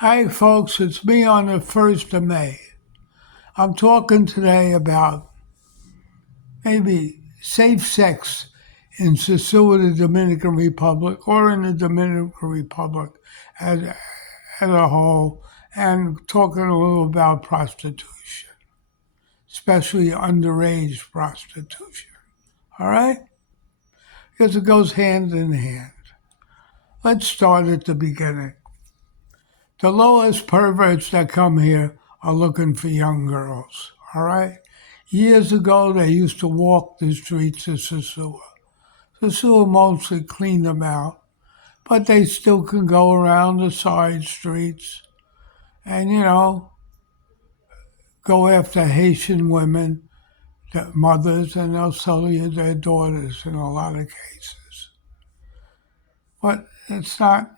Hi, folks, it's me on the 1st of May. I'm talking today about maybe safe sex in Sicily, the Dominican Republic, or in the Dominican Republic as, as a whole, and talking a little about prostitution, especially underage prostitution. All right? Because it goes hand in hand. Let's start at the beginning. The lowest perverts that come here are looking for young girls, all right? Years ago, they used to walk the streets of Sisua. Sisua mostly cleaned them out, but they still can go around the side streets and, go after Haitian women, their mothers, and they'll sell you their daughters in a lot of cases. But it's not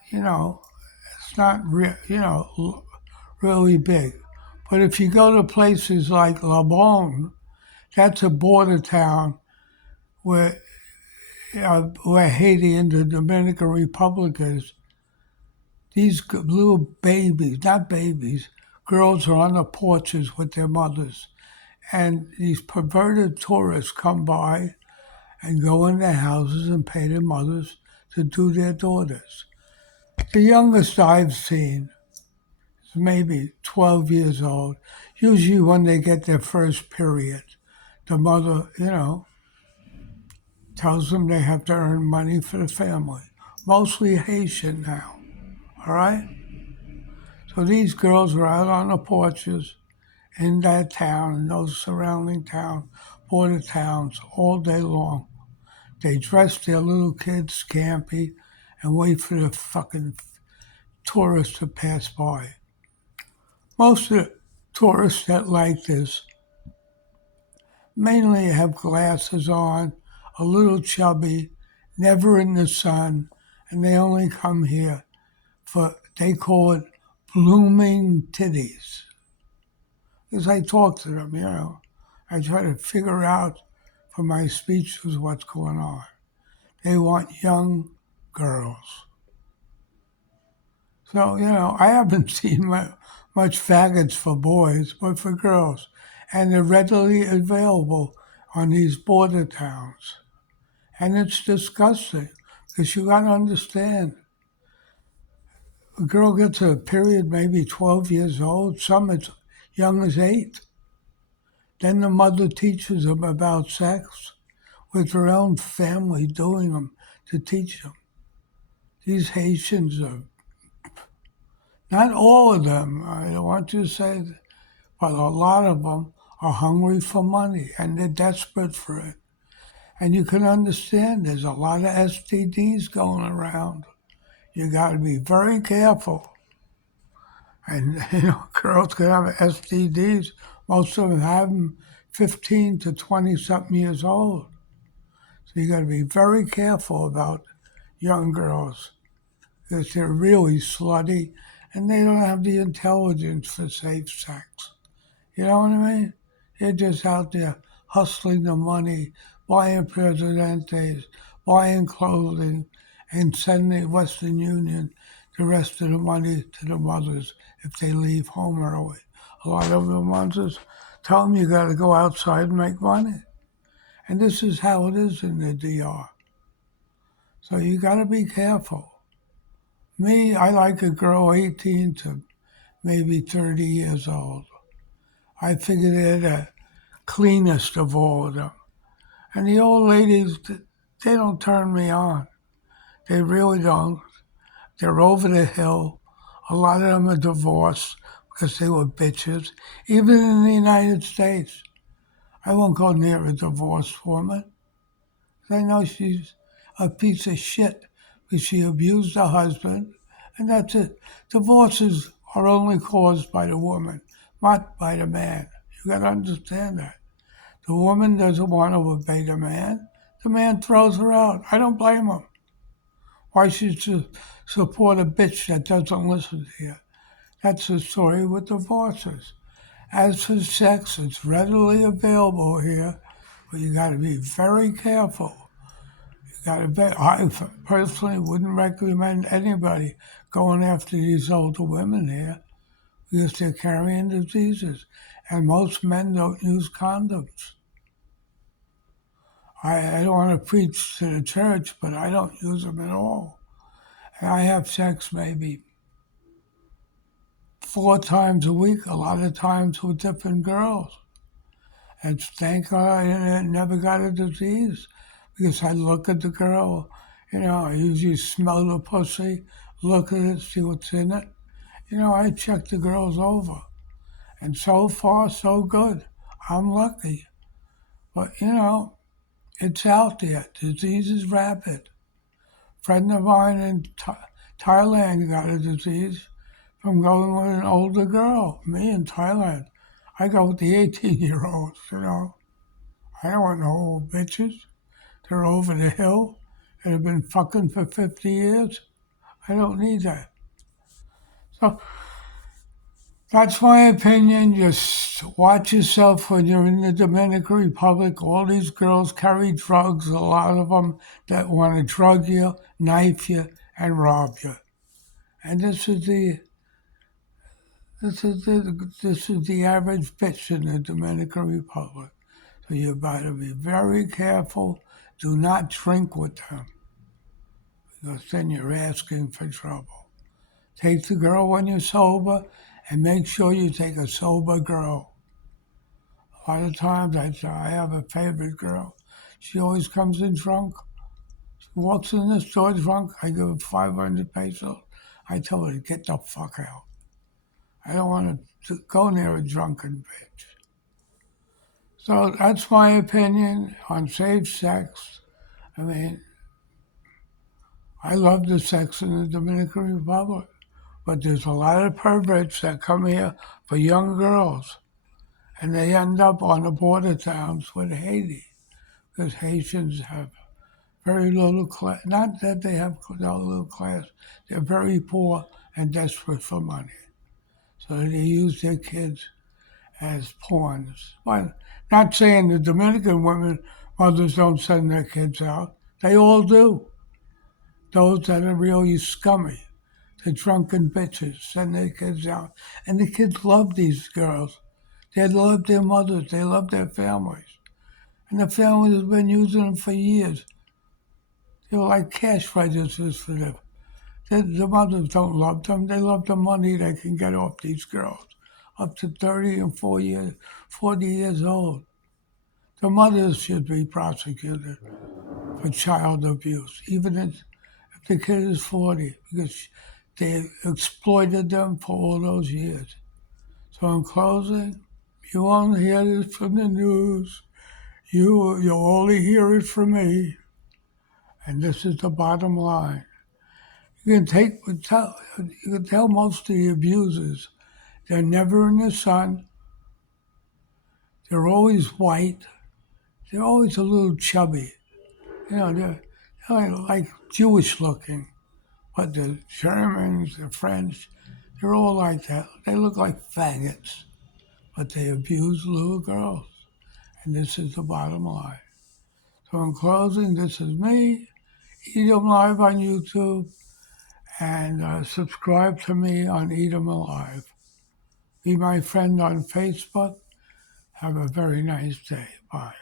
really big. But if you go to places like Labon, that's a border town where Haiti and the Dominican Republic is. These little babies, not babies, girls are on the porches with their mothers. And these perverted tourists come by and go in their houses and pay their mothers to do their daughters. The youngest I've seen is maybe 12 years old, usually when they get their first period. The mother, tells them they have to earn money for the family. Mostly Haitian now, all right? So these girls are out on the porches in that town and those surrounding towns, border towns, all day long. They dress their little kids scampy and wait for the fucking tourists to pass by. Most of the tourists that like this mainly have glasses on, a little chubby, never in the sun, and they only come here for, they call it blooming titties. As I talk to them, I try to figure out from my speeches what's going on. They want young girls. So, I haven't seen much faggots for boys, but for girls. And they're readily available on these border towns. And it's disgusting because you got to understand a girl gets a period maybe 12 years old, some as young as 8. Then the mother teaches them about sex with her own family doing them to teach them. These Haitians are, not all of them, I don't want to say, but a lot of them are hungry for money and they're desperate for it. And you can understand there's a lot of STDs going around. You got to be very careful. And, girls can have STDs. Most of them have them 15 to 20 something years old. So you got to be very careful about young girls because they're really slutty and they don't have the intelligence for safe sex. You know what I mean? They're just out there hustling the money, buying Presidentes, buying clothing, and sending Western Union the rest of the money to the mothers if they leave home early. A lot of the mothers tell them you got to go outside and make money. And this is how it is in the DR. So you got to be careful. Me, I like a girl 18 to maybe 30 years old. I figure they're the cleanest of all of them. And the old ladies, they don't turn me on. They really don't. They're over the hill. A lot of them are divorced because they were bitches. Even in the United States, I won't go near a divorced woman. I know she's a piece of shit because she abused her husband, and that's it. Divorces are only caused by the woman, not by the man. You got to understand that. The woman doesn't want to obey the man throws her out. I don't blame him. Why should you support a bitch that doesn't listen to you? That's the story with divorces. As for sex, it's readily available here, but you got to be very careful. You Got to bet. I personally wouldn't recommend anybody going after these older women here because they're carrying diseases, and most men don't use condoms. I don't want to preach to the church, but I don't use them at all. And I have sex maybe 4 times a week, a lot of times with different girls. And thank God I never got a disease because I look at the girl, I usually smell the pussy, look at it, see what's in it. I check the girls over. And so far, so good. I'm lucky. But, it's out there. Disease is rapid. Friend of mine in Thailand got a disease from going with an older girl. Me in Thailand. I go with the 18-year-olds. I don't want no old bitches. They're over the hill and have been fucking for 50 years. I don't need that. So that's my opinion. Just watch yourself when you're in the Dominican Republic. All these girls carry drugs, a lot of them that want to drug you, knife you, and rob you. And this is the average bitch in the Dominican Republic. So you better be very careful. Do not drink with them because then you're asking for trouble. Take the girl when you're sober and make sure you take a sober girl. A lot of times I say, I have a favorite girl. She always comes in drunk. She walks in the store drunk. I give her 500 pesos. I tell her to get the fuck out. I don't want to go near a drunken bitch. So that's my opinion on safe sex. I mean, I love the sex in the Dominican Republic, but there's a lot of perverts that come here for young girls, and they end up on the border towns with Haiti, because Haitians have very little class. Not that they have no little class, they're very poor and desperate for money. So they use their kids as pawns. But not saying the Dominican women, mothers don't send their kids out. They all do. Those that are really scummy, the drunken bitches, send their kids out. And the kids love these girls. They love their mothers. They love their families. And the families have been using them for years. They're like cash registers for them. The mothers don't love them. They love the money they can get off these girls, up to 30 and 40 years old. The mothers should be prosecuted for child abuse, even if the kid is 40, because they exploited them for all those years. So in closing, you won't hear this from the news. You'll only hear it from me. And this is the bottom line. You can tell most of the abusers, they're never in the sun. They're always white. They're always a little chubby. They're like Jewish looking. But the Germans, the French, they're all like that. They look like faggots, but they abuse little girls. And this is the bottom line. So in closing, this is me. Edom Live on YouTube, and subscribe to me on Edom Alive. Be my friend on Facebook. Have a very nice day. Bye.